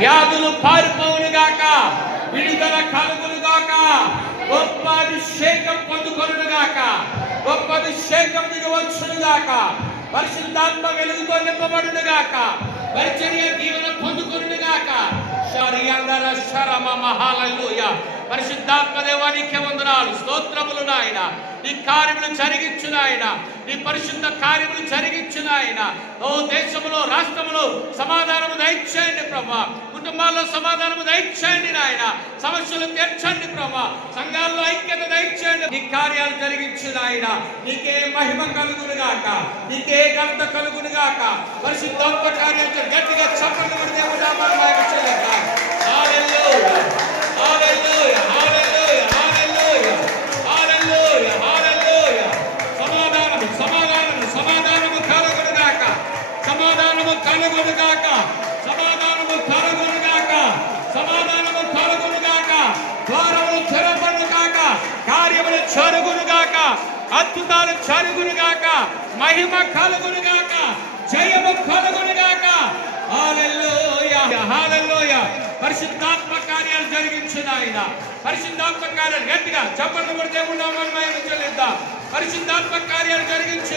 వ్యాధులు పారిపోవును గాక, విడుదల కలుగును గాక, గొప్ప అభిషేకం పొందుకొనును గాక, గొప్ప అభిషేకం దిగి వచ్చును గాక, పరిశుద్ధాత్మ వెలుగుతో నింపబడును గాక, పరిచర్య దీవెన పొందుకొనును గాక. పరిశుద్ధాత్మ దేవానికి వందనాలు, స్తోత్రములు నాయన. నీ కార్యములు జరిగించు నాయన, నీ పరిశుద్ధ కార్యములు జరిగించు నాయన. ఓ దేశములో రాష్ట్రములో సమాధానము దయచేయండి ప్రభా, కుటుంబాల్లో సమాధానము దయచేయండి నాయన, సమస్యలు తీర్చండి ప్రభా, సంఘాల్లో ఐక్యత దయచేయండి. నీ కార్యాలు జరిగించు నాయన. నీకే మహిమ కలుగును గాక, నీకే ఘనత కలుగును గాక. పరిశుద్ధాత్మ కార్యాలు గట్టిగా చప్పట్లు కొట్టి దేవుని నామమున మహిమ చెల్లిద్దాం. హల్లెలూయా, హల్లెలూయా, హల్లెలూయా, హల్లెలూయా, హల్లెలూయా, హల్లెలూయా. సమాధానము సమాధానము సమాధానము కలుగును గాక, సమాధానము కలుగును గాక, సమాధానము కలుగును గాక, సమాధానము కలుగును గాక. ద్వారములు తెరవబడును గాక, కార్యములు జరుగును గాక, అద్భుతాలు జరుగును గాక, మహిమ కలుగును గాక, జయము కలుగును గాక. హల్లెలూయా, హల్లెలూయా. పరిశుద్ధాత్మ కార్యాలు జరిగించు నాయన. పరిశుద్ధాత్మ కార్యాలు గట్టిగా చప్పట్లు కొట్టి దేవుని నామమున మహిమ చెల్లిద్దాం. పరిశుద్ధాత్మ కార్యాలు జరిగించు.